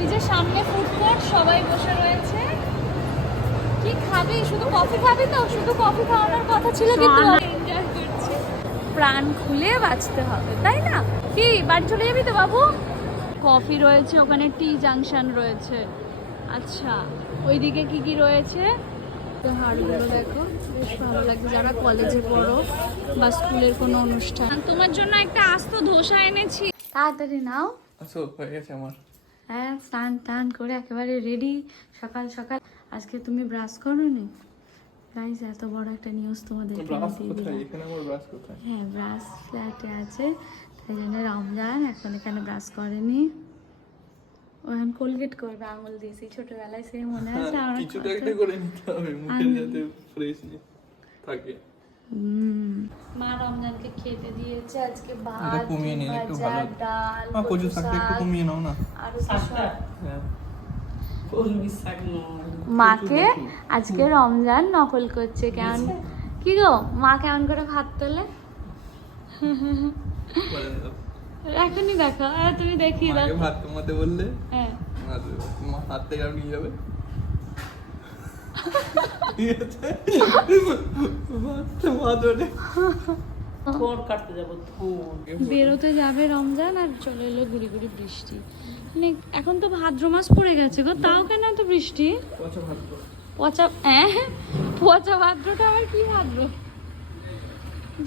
ওই যে সামনে ফুড কোর্ট সবাই বসে রয়েছে। কি খাবি? শুধু কফি খাবি তো? শুধু কফি খাওয়ানোর কথা ছিল কিন্তু এনজয় করছে। প্রাণ খুলে বাঁচতে হবে তাই না? কি বাড়ি চলে যাবি তো বাবু? কফি রয়েছে ওখানে টি জাংশন রয়েছে। আচ্ছা ওইদিকে কি কি রয়েছে? তো হাড়গুলো দেখো বেশ ভালো লাগছে। যারা কলেজে পড়ো বা স্কুলের কোনো অনুষ্ঠান। তোমার জন্য একটা আস্ত ধোসা এনেছি। তাড়াতাড়ি নাও। আচ্ছা হয়ে গেছে আমার। হ্যাঁ স্নান টান করে একেবারে রেডি সকাল সকাল। আজকে তুমি ব্রাশ করো নি গাইজ এত বড় একটা নিউজ তোমাদের হ্যাঁ ব্রাশ ফ্ল্যাটে আছে। তাই জন্য রমজান এখন এখানে ব্রাশ করেনি। ও এখন কোলগেট করবে আঙুল দিয়ে সেই ছোটবেলায় সেই মনে আছে হ্যাঁ, কিছুটা একটা করে নিতে হবে মুখের যাতে ফ্রেশ থাকে। মা রমজানকে খেতে দিয়েছে আজকে ভাত কমিয়ে নিন, একটু ভাজা ভালো। ডাল মা কচু শাকটা একটু শাক, কমিয়ে নাও না। আরও কি সব। হ্যাঁ। মাকে আজকে রমজান নকল করছে কেমন? কি গো মা কেমন করে ভাত তোলে। এখনই দেখো আর তুমি দেখিয়ে দাও। ভাত কমাতে বললে? হ্যাঁ। হাত থেকে নিয়ে যাবে ঠিক আছে ভাতটা মা ধরে থোর কাটতে যাব থোর বেরোতে যাবে রমজান আর চলে এলো গুড়ি গুড়ি বৃষ্টি। মানে এখন তো ভাদ্র মাস পড়ে গেছে গো, তাও কেন এত বৃষ্টি? পচা হ্যাঁ পচা ভাদ্রটা আবার কি ভাদ্র?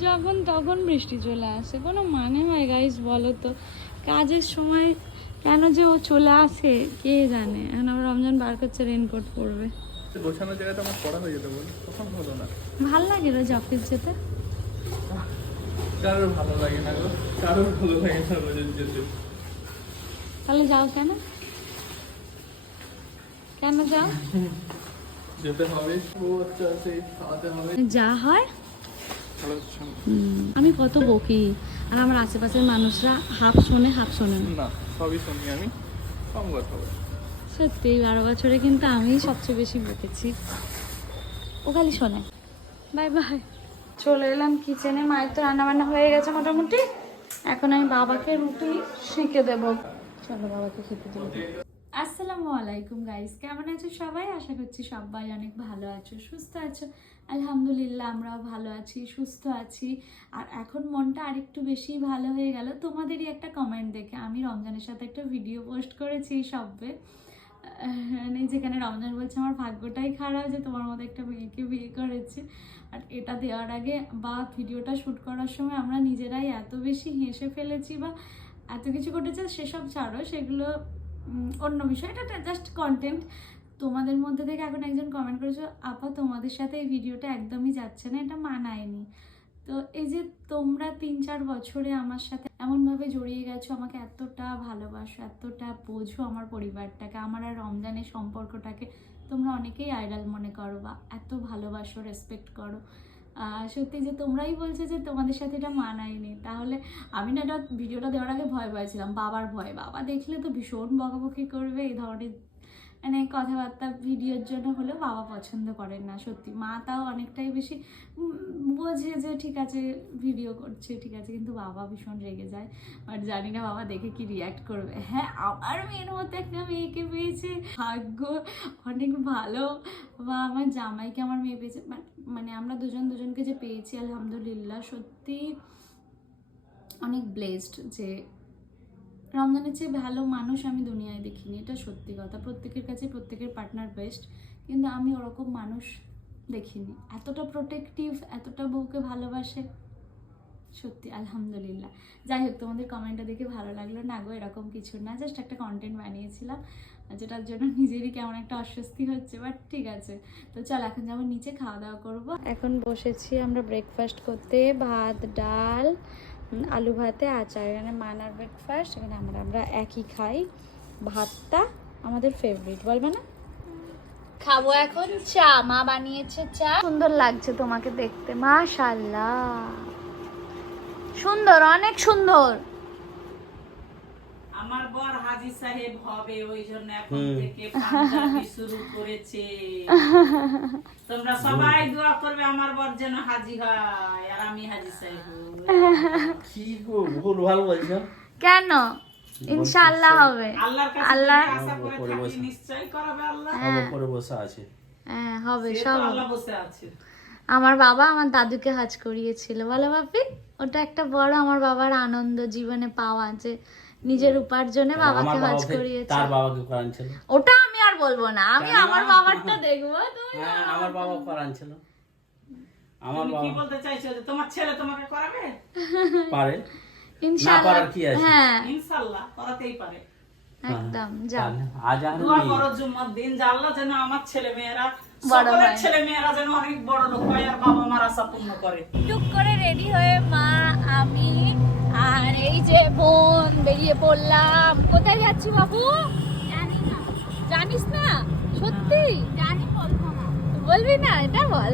যখন তখন বৃষ্টি চলে আসে, কোনো মানে হয় গাইস বলো তো? কাজের সময় কেন যে ও চলে আসে, কে জানে? এখন আবার রমজান বার করছে রেনকোট পরবে। গোছানো জায়গাটা আমার পড়া হয়ে যেত বল তখন হলো না। ভালো লাগে রোজ অফিস যেতে? কারোর ভালো লাগে না গো কারোর ভালো লাগে না রোজের যেতে তাহলে যাও কেন? কেন যাও? যেতে হবে ও আচ্ছা সেই খাওয়াতে হবে। যা হয়। আমি কত বকি। আর আমার আশেপাশের মানুষরা হাফ শোনে হাফ শোনে না। না সবই শুনি আমি কম কথা বলে। সত্যি এই বারো বছরে কিন্তু আমিই সবচেয়ে বেশি বকেছি ও খালি শোনে। Bye bye. চলে এলাম কিচেনে মায়ের তো রান্না বান্না হয়ে গেছে মোটামুটি। এখন আমি বাবাকে রুটি সেঁকে দেবো। চলো বাবাকে খেতে দেবো। আসসালামু আলাইকুম গাইস কেমন আছো সবাই? আশা করছি সবাই অনেক ভালো আছো সুস্থ আছো। আলহামদুলিল্লাহ আমরাও ভালো আছি সুস্থ আছি। আর এখন মনটা আরেকটু বেশি ভালো হয়ে গেল। তোমাদেরই একটা কমেন্ট দেখে আমি রমজানের সাথে একটা ভিডিও পোস্ট করেছি সবে মানে যেখানে রমজান বলছে, আমার ভাগ্যটাই খারাপ যে তোমার মতো একটা মেয়েকে বিয়ে করেছে। আর এটা দেওয়ার আগে বা ভিডিওটা শ্যুট করার সময় আমরা নিজেরাই এত বেশি হেসে ফেলেছি বা এত কিছু ঘটেছে, সেসব ছাড়ো সেগুলো অন্য বিষয়। এটা জাস্ট কন্টেন্ট তোমাদের মধ্যে থেকে এখন একজন কমেন্ট করেছ, আপা, তোমাদের সাথে এই ভিডিওটা একদমই যাচ্ছে না, এটা মানায়নি। তো এই যে তোমরা তিন চার বছরে আমার সাথে এমনভাবে জড়িয়ে গেছো, আমাকে এতটা ভালোবাসো, এতটা বোঝো আমার পরিবারটাকে, আমার আর রমজানের সম্পর্কটাকে, তোমরা অনেকেই আইডাল মনে করো বা এত ভালোবাসো রেসপেক্ট করো। সত্যি যে তোমরাই বলছো যে তোমাদের সাথে এটা মানায়নি, তাহলে আমি না এটা ভিডিওটা দেওয়ার আগে ভয় পাইছিলাম, বাবার ভয়। বাবা দেখলে তো ভীষণ বকাবকি করবে, এই ধরনের মানে কথাবার্তা ভিডিওর জন্য হলেও বাবা পছন্দ করেন না, সত্যি। মা তাও অনেকটাই বেশি বোঝে যে ঠিক আছে ভিডিও করছে, ঠিক আছে, কিন্তু বাবা ভীষণ রেগে যায়। বাট জানি না বাবা দেখে কি রিয়াক্ট করবে। হ্যাঁ আমার মেয়ের মতো একটা মেয়েকে পেয়েছে। ভাগ্য অনেক ভালো। বা আমার জামাইকে আমার মেয়ে পেয়েছে। মানে আমরা দুজন দুজনকে যে পেয়েছি, আলহামদুলিল্লাহ, সত্যি অনেক ব্লেসড যে রমজানের চেয়ে ভালো মানুষ আমি দুনিয়ায় দেখিনি, এটা সত্যি কথা। প্রত্যেকের কাছে প্রত্যেকের পার্টনার বেস্ট কিন্তু আমি ওরকম মানুষ দেখিনি। এতটা প্রোটেক্টিভ এতটা বউকে ভালোবাসে, সত্যি, আলহামদুলিল্লাহ। যাই হোক, তোমাদের কমেন্টটা দেখে ভালো লাগল। না গো, এরকম কিছু না জাস্ট একটা কন্টেন্ট বানিয়েছিলাম, যেটার জন্য নিজেরই কেমন একটা অস্বস্তি হচ্ছে বাট ঠিক আছে। তো চল, এখন যাব নিচে খাওয়া দাওয়া করব। এখন বসেছি আমরা ব্রেকফাস্ট করতে, ভাত, ডাল আলু ভাতে আচার এখানে মানার ব্রেকফাস্ট এখানে আমরা আমরা একই খাই। ভাতটা আমাদের ফেভারিট বলবে না খাব এখন চা মা বানিয়েছে চা। সুন্দর লাগছে তোমাকে দেখতে মাশাল্লাহ সুন্দর অনেক সুন্দর। আমার বর হাজি সাহেব হবে ওই জন্য এখন থেকে পাঞ্জাবি শুরু করেছে। তোমরা সবাই দোয়া করবে আমার বর যেন হাজি হয় আর আমি হাজি সাহেব। কি গো ভুল ভালো বলছো কেন? ইনশাআল্লাহ হবে। আল্লাহর কাছে আল্লাহ আশা করে থাকি নিশ্চয়ই করাবে আল্লাহ। আমার পরে বসে আছে। হ্যাঁ হবে সব আল্লাহ বসে আছে। আমার বাবা আমার দাদুকে হাজ করিয়েছিল। বলো বাপি ওটা একটা বড় আমার বাবার আনন্দ জীবনে পাওয়া যে নিজের উপার্জনে বাবাকে হাজ করিয়েছে। তার বাবাকে করান ছিল। ওটা আমি আর বলব না। আমি আমার বাবারটা দেখব। তুমি হ্যাঁ আমার বাবা করান ছিল। আমার তুমি কি বলতে চাইছো যে তোমার ছেলে তোমাকে করাবে? পারে। ইনশাআল্লাহ। না পারার কি আছে? হ্যাঁ। ইনশাআল্লাহ করাতেই পারে। একদম যাও। আজ আর দোয়া করো জুম্মার দিন যে আল্লাহ যেন আমার ছেলে মেয়েরা সকলের ছেলে মেয়েরা যেন অনেক বড় লোক হয় আর বাবা মার আশা পূর্ণ করে। টুক করে রেডি হয়ে মা আমি আর এই যে বোন বেরিয়ে পড়লাম। কোথায় যাচ্ছি বাবু? জানি না। জানিস না? সত্যি? জানি বলব না। বলবি না? এটা বল।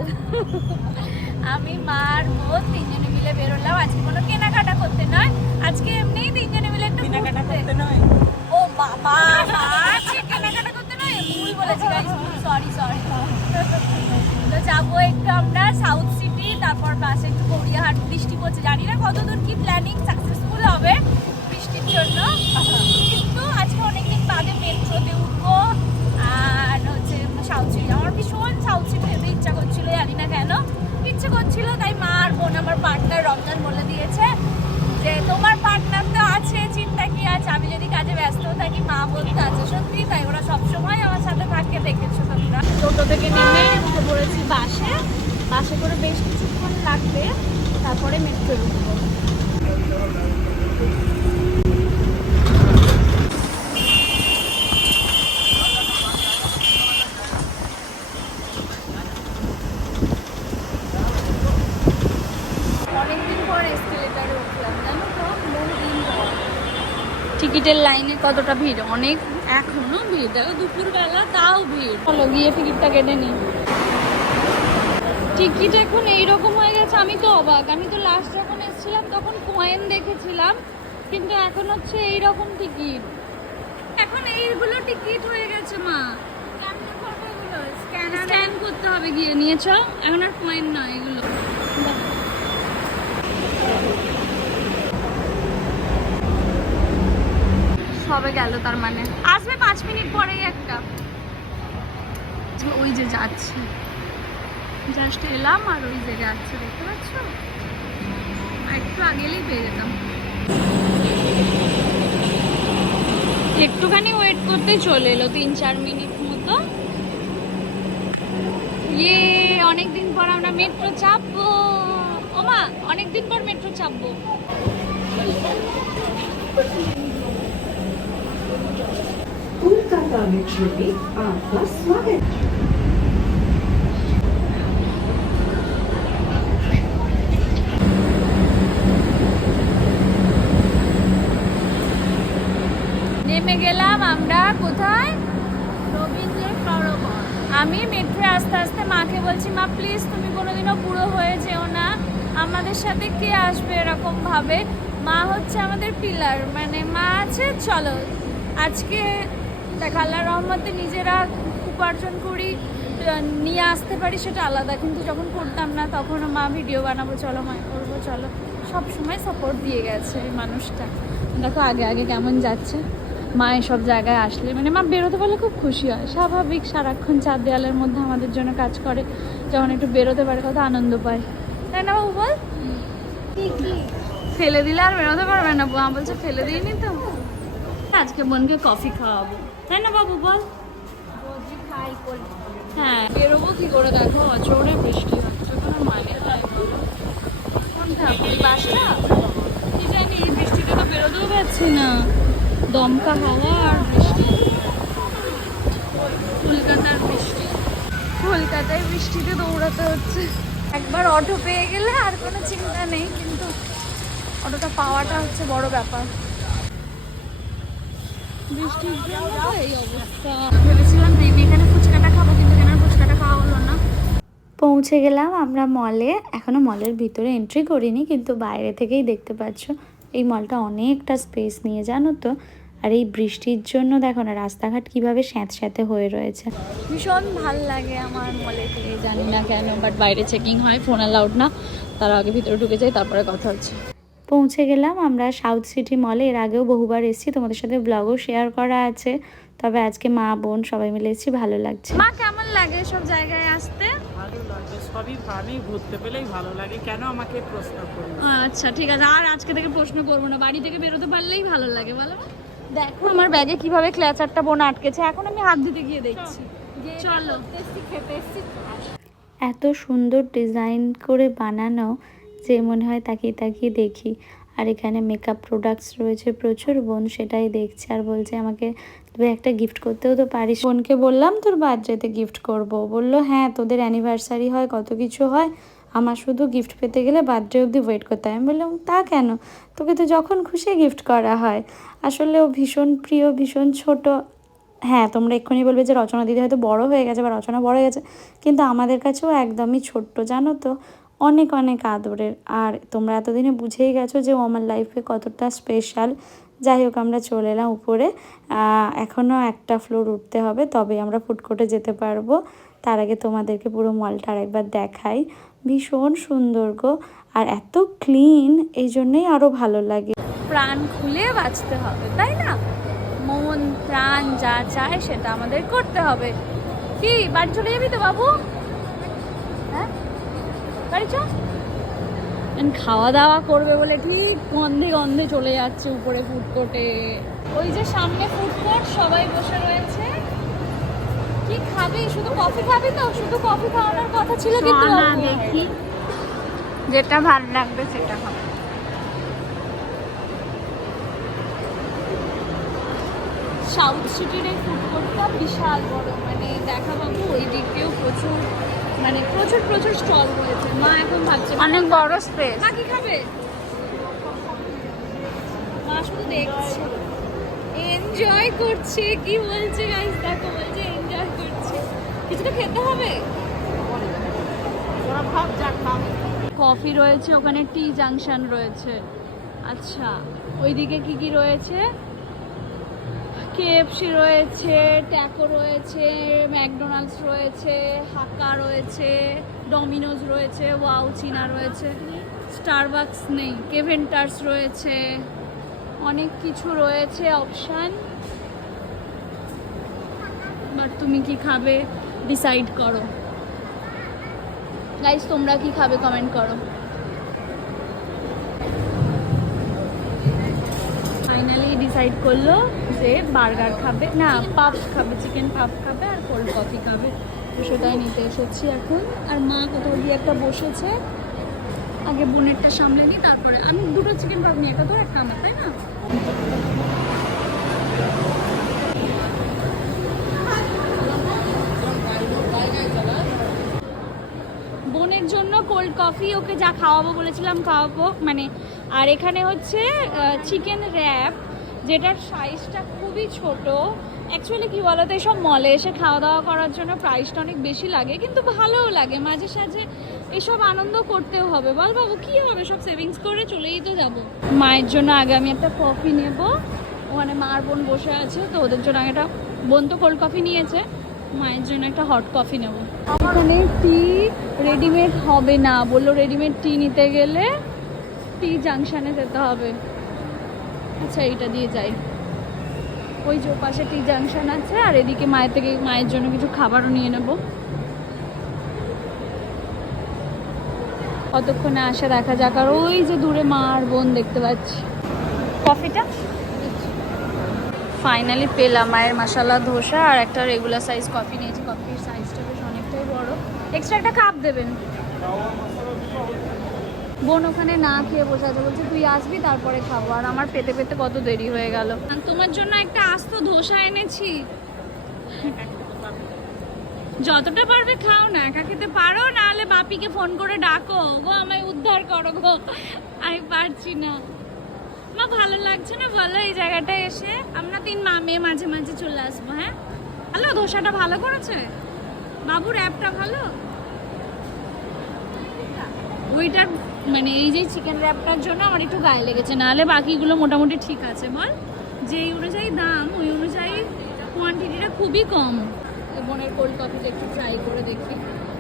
আমি মার বোন তিনজনে মিলে বেরোলাম। আজকে কোনো কেনাকাটা করতে নয়। আজকে এমনি তিনজনে মিলে একটু কেনাকাটা। করতে নয়। ও বাবা আজকে কেনাকাটা করতে নয়? ভুল বলেছি গাইস সরি সরি তো যাব একটু আমরা সাউথ বাসে একটু গড়িয়াহাট, বৃষ্টি পড়ছে। জানি না কতদূর কি প্ল্যানিং সাকসেসফুল হবে বৃষ্টির জন্য। কিন্তু আজকে অনেকদিন বাদে মেট্রোতে উঠবো আর হচ্ছে সিটি। আমার ভীষণ সিটি যেতে ইচ্ছা করছিল, জানি না কেন। ইচ্ছে করছিল, তাই মা আর বোন আমার পার্টনার রমজান বলে দিয়েছে যে, তোমার পার্টনার তো আছে, চিন্তা কি আছে? আমি যদি কাজে ব্যস্ত থাকি, মা বলতে আছে সত্যি, তাই ওরা সবসময় আমার সাথে থাকে, দেখেছ তোমরা। টোটো থেকে নেমে উঠে পড়েছি বাসে। বাসে করে বেশ কিছুক্ষণ লাগবে, তারপরে মেট্রো উঠবো। টিকিটের লাইনে কতটা ভিড়? অনেক, এখনও ভিড়। দেখো, দুপুরবেলা তাও ভিড়। চলো, গিয়ে টিকিটটা কেটে নিই। টিকিট এখন এইরকম হয়ে গেছে আমি তো অবাক। আমি তো লাস্ট যখন এসেছিলাম তখন কয়েন দেখেছিলাম কিন্তু এখন হচ্ছে এইরকম টিকিট। এখন এইগুলো টিকিট হয়ে গেছে মা। স্ক্যান করতে হবে গিয়ে নিয়েছ? এখন আর কয়েন নয় এগুলো। সবে গেল তার মানে। আসবে পাঁচ মিনিট পরেই একটা। ওই যে যাচ্ছে। জাস্ট এলাম আর ওই যে যাচ্ছে দেখতে পাচ্ছ আর একটু আগে এলেই পেয়ে যেতাম একটুখানি ওয়েট করতে চলে এলো তিন চার মিনিট মতো ইয়ে অনেকদিন পর আমরা মেট্রো চাপবো ওমা অনেকদিন পর মেট্রো চাপবো कोलकाता मेट्रो में आपका स्वागत আমি মেট্রো আস্তে আস্তে মাকে বলছি, মা প্লিজ তুমি কোনোদিনও বুড়ো হয়ে যেও না। আমাদের সাথে কে আসবে এরকমভাবে মা হচ্ছে আমাদের পিলার মানে মা আছে, চলো। আজকে দেখ আল্লাহ রহমতে নিজেরা উপার্জন করি নিয়ে আসতে পারি সেটা আলাদা। কিন্তু যখন করতাম না, তখনও মা ভিডিও বানাবো, চলো মা, করব, চলো। সব সময় সাপোর্ট দিয়ে গেছে মানুষটা। দেখো আগে আগে কেমন যাচ্ছে। মা সব জায়গায় আসলে মানে মা বেরোতে পারলে খুব খুশি হয়। স্বাভাবিক সারাক্ষণ চার দেওয়ালের মধ্যে আমাদের জন্য কাজ করে যখন একটু বেরোতে পারে কত আনন্দ পায়। তাই না বাবু বল? ফেলে দিলে আর বেরোতে পারবে না মা বলছে ফেলে দিইনি তো। আজকে বোনকে কফি খাওয়াবো। তাই না বাবু বল? হ্যাঁ বেরোবো কি করে দেখো অচরে বৃষ্টি হচ্ছে কোনো মানে হয় বলো কোনটা? বাসটা? কি জানি এই বৃষ্টিতে তো বেরোতেও পারছি না। দমকা হাওয়া আর বৃষ্টি। কলকাতার বৃষ্টি। কলকাতায় বৃষ্টিতে দৌড়াতে হচ্ছে। একবার অটো পেয়ে গেলে আর কোনো চিন্তা নেই কিন্তু অটোটা পাওয়াটা হচ্ছে বড় ব্যাপার। বৃষ্টির জন্য এই অবস্থা। ভেবেছিলাম দিদি এখানে ফুচকাটা খাব কিন্তু এখানে ফুচকাটা খাওয়া হলো না। পৌঁছে গেলাম আমরা মলে এখনও মলের ভিতরে এন্ট্রি করিনি কিন্তু বাইরে থেকেই দেখতে পাচ্ছ। এই মলটা অনেকটা স্পেস নিয়ে জানো তো? আর এই বৃষ্টির জন্য দেখো না রাস্তাঘাট কীভাবে স্যাঁত স্যাঁতে হয়ে রয়েছে। ভীষণ ভালো লাগে আমার মলে থেকে জানি না কেন বাট বাইরে চেকিং হয় ফোন অ্যালাউড না। তার আগে ভিতরে ঢুকে যাই তারপরে কথা হচ্ছে। পৌঁছে গেলাম আমরা সাউথ সিটি মলে এর আগেও বহুবার এসেছি তোমাদের সাথে ব্লগও শেয়ার করা আছে। তবে আজকে মা বোন সবাই মিলে এসেছি ভালো লাগছে। মা কেমন লাগে সব জায়গায় আসতে? ভালো লাগে সবই আমি ঘুরতে পেলেই ভালো লাগে। কেন আমাকে প্রশ্ন করি আচ্ছা ঠিক আছে। আর আজকে থেকে প্রশ্ন করব না। বাড়ি থেকে বেরোতে পারলেই ভালো লাগে বলো। দেখো আমার ব্যাগে কীভাবে ক্ল্যাচারটা বোন আটকেছে। এখন আমি হাত দিতে গিয়ে দেখছি। চলো। এত সুন্দর ডিজাইন করে বানানো যে মনে হয় তাকিয়ে তাকিয়ে দেখি। আর এখানে মেকআপ প্রোডাক্টস রয়েছে প্রচুর বোন সেটাই দেখছে। আর বলছে আমাকে তুই একটা গিফট করতেও তো পারিস। বোনকে বললাম, তোর বার্থডেতে গিফট করব। বলল হ্যাঁ তোদের অ্যানিভার্সারি হয়, কত কিছু হয়, আমার শুধু গিফট পেতে গেলে বার্থডে অবধি ওয়েট করতে হয়। আমি বললাম, তা কেন? তোকে তো যখন খুশি গিফট করা হয়। আসলে ও ভীষণ প্রিয়, ভীষণ ছোট। হ্যাঁ তোমরা এক্ষুনি বলবে যে রচনা দিদি হয়তো বড় হয়ে গেছে বা রচনা বড় হয়ে গেছে, কিন্তু আমাদের কাছেও একদমই ছোট্ট, জানো তো? অনেক অনেক আদরের। আর তোমরা এতদিনে বুঝেই গেছো যে ও আমার লাইফে কতটা স্পেশাল যাই হোক, আমরা চলে এলাম উপরে। এখনও একটা ফ্লোর উঠতে হবে, তবে আমরা ফুডকোর্টে যেতে পারব। তার আগে তোমাদেরকে পুরো মলটা আরেকবার দেখাই। ভীষণ সুন্দর গো, আর এত ক্লিন এই জন্যই আরও ভালো লাগে। প্রাণ খুলে বাঁচতে হবে, তাই না? মন, প্রাণ, যা চায় সেটা আমাদের করতে হবে। কি, বাড়ি চলে যাবি তো বাবু? হ্যাঁ? বাড়ি চ। And খাওয়া দাওয়া করবে বলে ঠিক গন্ধে গন্ধে চলে যাচ্ছে উপরে ফুড কোর্টে ওই যে সামনে ফুড কোর্ট সবাই বসে রয়েছে। কি খাবি? শুধু কফি খাবি তো? শুধু কফি খাওয়ানোর কথা ছিল কিন্তু দেখি। যেটা ভালো লাগবে সেটা খাব সাউথ সিটির এই ফুড কোর্টটা বিশাল বড়। মানে দেখা পাবো ওই দিকেও প্রচুর মানে প্রচুর প্রচুর স্টল রয়েছে মা এখন ভাবছে অনেক বড় স্পেস মা কি খাবে? মা শুধু দেখছে। এনজয় করছে। কি বলছে গাইস দেখো বলছে এনজয় করছে। কিছুটা খেতে হবে? ওরা ভাব যা খাবে কফি রয়েছে ওখানে টি জাংশন রয়েছে। আচ্ছা ওইদিকে কি কি রয়েছে? কেএফসি রয়েছে ট্যাকো রয়েছে ম্যাকডোনাল্ডস রয়েছে হাক্কা রয়েছে ডমিনোজ রয়েছে ওয়াও চিনা রয়েছে স্টারবাকস নেই কেভেন্টার্স রয়েছে, অনেক কিছু রয়েছে অপশান বাট তুমি কি খাবে? ডিসাইড করো। গাইস তোমরা কি খাবে? কমেন্ট করো ফাইনালি ডিসাইড করল যে বার্গার খাবে। না পাপ খাবে চিকেন পাপ খাবে আর কোল্ড কফি খাবে। তো সেটাই নিতে এসেছি এখন। আর মা কোথাও গিয়ে একটা বসেছে। আগে বোনেরটা সামলে নিই তারপরে আমি দুটো চিকেন পাপ নিয়ে একটা তো একটা আমার, তাই না? বোনের জন্য কোল্ড কফি ওকে যা খাওয়াবো বলেছিলাম খাওয়াবো। মানে আর এখানে হচ্ছে চিকেন র্যাপ যেটার সাইজটা খুবই ছোট। অ্যাকচুয়ালি কি বলতো, এইসব মলে এসে খাওয়া দাওয়া করার জন্য প্রাইসটা অনেক বেশি লাগে, কিন্তু ভালোও লাগে। মাঝে সাঝে এসব আনন্দ করতেও হবে। বল বাবু, কি হবে? সব সেভিংস করে চলেই তো যাব। মায়ের জন্য আগে আমি একটা কফি নেব। ওখানে মার বোন বসে আছে, তো ওদের জন্য আগে একটা বোন তো কোল্ড কফি নিয়েছে। মায়ের জন্য একটা হট কফি নেব। এখানে টি রেডিমেড হবে না। বলল রেডিমেড টি নিতে গেলে টি জাংশনে যেতে হবে। আচ্ছা এইটা দিয়ে যাই। ওই যে পাশে টি জাংশন আছে, আর এদিকে মায়ের থেকে মায়ের জন্য কিছু খাবারও নিয়ে নেব। কতক্ষণে আসে দেখা যাক, আর ওই যে দূরে মা আর বোন দেখতে পাচ্ছি। কফিটা? ফাইনালি পেলাম, মায়ের মশালা, ধোসা, আর একটা রেগুলার সাইজ কফি নিয়েছি। কফির সাইজটা বেশ অনেকটাই বড়। এক্সট্রা একটা কাপ দেবেন। বোন ওখানে না খেয়ে বসে আছে। বলছে, তুই আসবি, তারপরে খাব। আর আমার পেতে পেতে কত দেরি হয়ে গেল। তোমার জন্য একটা আস্ত ধোসা এনেছি। যতটা পারবে খাও না, একা খেতে পারো, নাহলে বাপিকে ফোন করে ডাকো। গো আমায় উদ্ধার করো গো। আমি পারছি না। মা, ভালো লাগছে না? বলো এই জায়গাটায় এসে আমরা তিন মা, মেয়ে মাঝে মাঝে চলে আসব হ্যাঁ? ভালো ধোসাটা ভালো করেছে? বাবুর অ্যাপটা ভালো? ওইটার মানে এই যে চিকেন র্যাপটার জন্য আমার একটু গায়ে লেগেছে নাহলে বাকিগুলো মোটামুটি ঠিক আছে। বল যেই অনুযায়ী দাম ওই অনুযায়ী কোয়ান্টিটিটা খুবই কম। বোনের কোল্ড কফিটা একটু ট্রাই করে দেখি।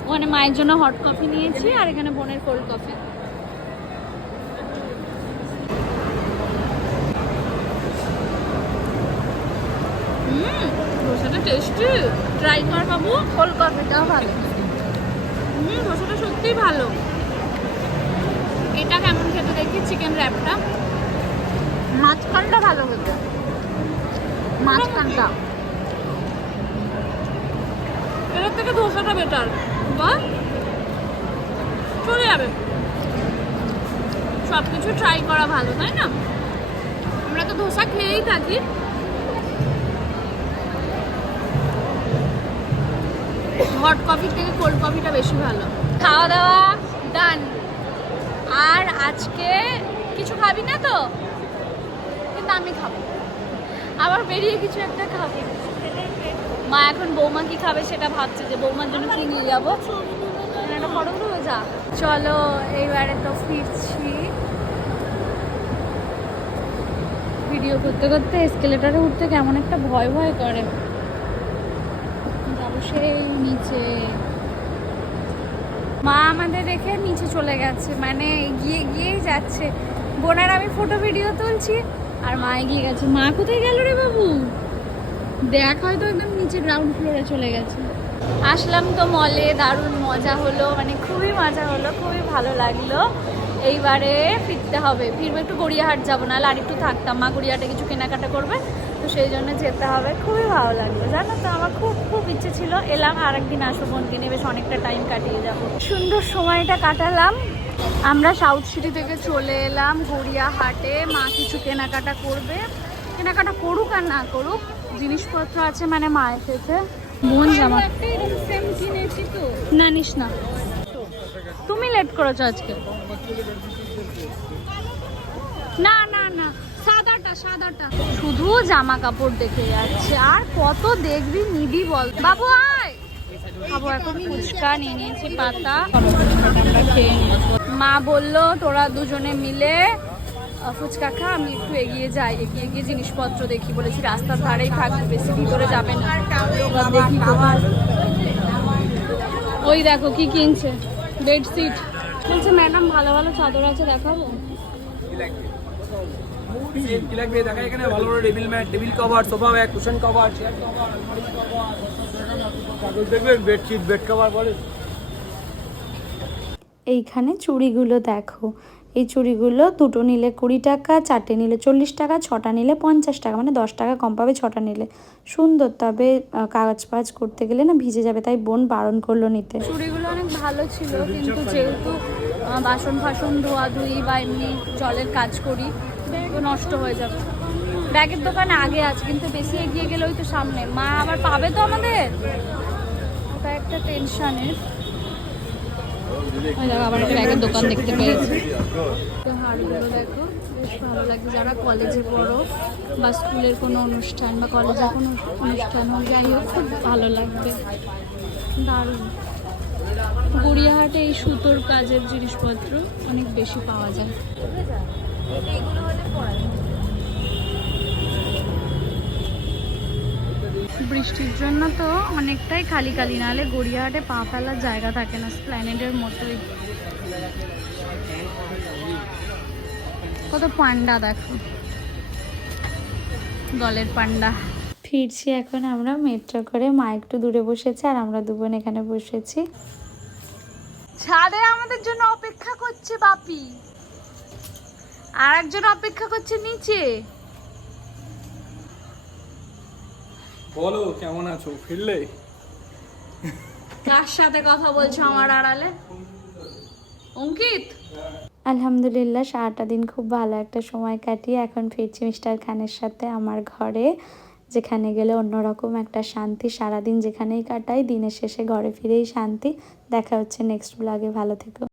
ওখানে মায়ের জন্য হট কফি নিয়েছি আর এখানে বোনের কোল্ড কফি হুম ধোসাটা ট্রাই কর বাবু। কোল্ড কফিটাও ভালো। হুম ধোসাটা সত্যিই ভালো। এটা কেমন খেতে দেখি? চিকেন র্যাপটা মাঝখানটা ভালো খেতে মাঝখানটা। এটার থেকে ধোসাটা বেটার বা? চলে যাবে। সব কিছু ট্রাই করা ভালো তাই না? আমরা তো ধোসা খেয়েই থাকি। হট কফি থেকে কোল্ড কফিটা বেশি ভালো। খাওয়া দাওয়া ডান আর আজকে কিছু খাবি না তো? কিন্তু আমি খাব। আবার বেরিয়ে কিছু একটা খাব। মা এখন বৌমা কি খাবে সেটা ভাবছে যে বৌমার জন্য কি নিয়ে যাব? একটা যা। চলো, এইবারে তো ফিরছি। ভিডিও করতে করতে এসকেলেটারে উঠতে কেমন একটা ভয় ভয় করে। যাব সেই নিচে। মা আমাদের রেখে নিচে চলে গেছে মানে গিয়ে, গিয়েই যাচ্ছে। বোনার আমি ফটো ভিডিও তুলছি, আর মা এগিয়ে গেছে। মা কোথায় গেল রে বাবু? দেখ হয়তো একদম নিচে গ্রাউন্ড ফ্লোরে চলে গেছে। আসলাম তো মলে দারুণ মজা হলো মানে খুবই মজা হলো, খুবই ভালো লাগল। এইবারে ফিরতে হবে। ফিরবো একটু গড়িয়াহাট যাব না আর একটু থাকতাম। মা গড়িয়াহাটে কিছু কেনাকাটা করবে সেই জন্য যেতে হবে। খুবই ভালো লাগল। জানো তো আমার খুব খুব ইচ্ছে ছিল এলাম আর একদিন আসব বোনকে নিয়ে। বেশ অনেকটা টাইম কাটিয়ে যাব। সুন্দর সময়টা কাটালাম। আমরা সাউথ সিটি থেকে চলে এলাম গড়িয়াহাটে মা কিছু কেনাকাটা করবে। কেনাকাটা করুক আর না করুক জিনিসপত্র আছে মানে মায়ের থেকে বোন জামা না নিস না। তুমি লেট করেছ আজকে। না না না। শুধু জামা কাপড় দেখে যাচ্ছে। আর কত দেখবি নিবি বল। বাবু, আয়! খাব এখন ফুচকা পাতা। মা বলল, তোরা দুজনে মিলে ফুচকা খা, আমি একটু এগিয়ে যাই। এগিয়ে গিয়ে জিনিসপত্র দেখি। বলেছি, রাস্তার ধারেই থাকবে, বেশি ভিতরে যাবে না? ওই দেখো কি কিনছে। বেডশিট। বলছে, ম্যাডাম, ভালো ভালো চাদর আছে, দেখাবো? কি লাগবে দেখা এখানে ভালো ভালো table mat table cover sofa mat cushion cover chair cover কাগজ দেখবেন বেডশিট বেড কভার বলে। এইখানে চুড়িগুলো দেখো। এই চুড়িগুলো দুটো নিলে কুড়ি টাকা চারটে নিলে চল্লিশ টাকা ছটা নিলে পঞ্চাশ টাকা মানে দশ টাকা কম পাবে ছটা নিলে। সুন্দর তবে কাগজ পাজ করতে গেলে না ভিজে যাবে তাই বোন বারণ করল নিতে। চুড়িগুলো অনেক ভালো ছিল কিন্তু যেহেতু বাসন ফাসন ধোয়া ধুই বা এমনি জলের কাজ করি নষ্ট হয়ে যাবে। ব্যাগের দোকানে আগে আছে কিন্তু বেশি এগিয়ে গেলে ওই তো সামনে। মা আবার পাবে তো আমাদের? ওটা একটা টেনশনের। আবার একটা ব্যাগের দোকান দেখতে পেয়েছি। তো হারগুলো দেখো বেশ ভালো লাগে যারা কলেজে পড়ো বা স্কুলের কোনো অনুষ্ঠান বা কলেজের কোনো অনুষ্ঠান হোক যাই হোক খুব ভালো লাগবে। দারুণ। গড়িয়াহাটে এই সুতোর কাজের জিনিসপত্র অনেক বেশি পাওয়া যায়। বৃষ্টির জন্য তো অনেকটাই খালি খালি নাহলে গড়িয়াহাটে পা ফেলার জায়গা থাকে না স্প্ল্যানেডের মতোই। কত পান্ডা দেখো। দলের পান্ডা। ফিরছি এখন আমরা মেট্রো করে মা একটু দূরে বসেছে আর আমরা দুবোন এখানে বসেছি। ছাদে আমাদের জন্য অপেক্ষা করছে বাপি। আর একজন অপেক্ষা করছে নিচে। বলো কেমন আছো? ফিরলে? কার সাথে কথা বলছো আমার আড়ালে? অঙ্কিত? আলহামদুলিল্লাহ সারাটা দিন খুব ভালো একটা সময় কাটিয়ে এখন ফিরছি মিস্টার খানের সাথে আমার ঘরে যেখানে গেলে অন্যরকম একটা শান্তি। সারাদিন যেখানেই কাটাই দিনের শেষে ঘরে ফিরেই শান্তি। দেখা হচ্ছে নেক্সট ব্লগে ভালো থেকো।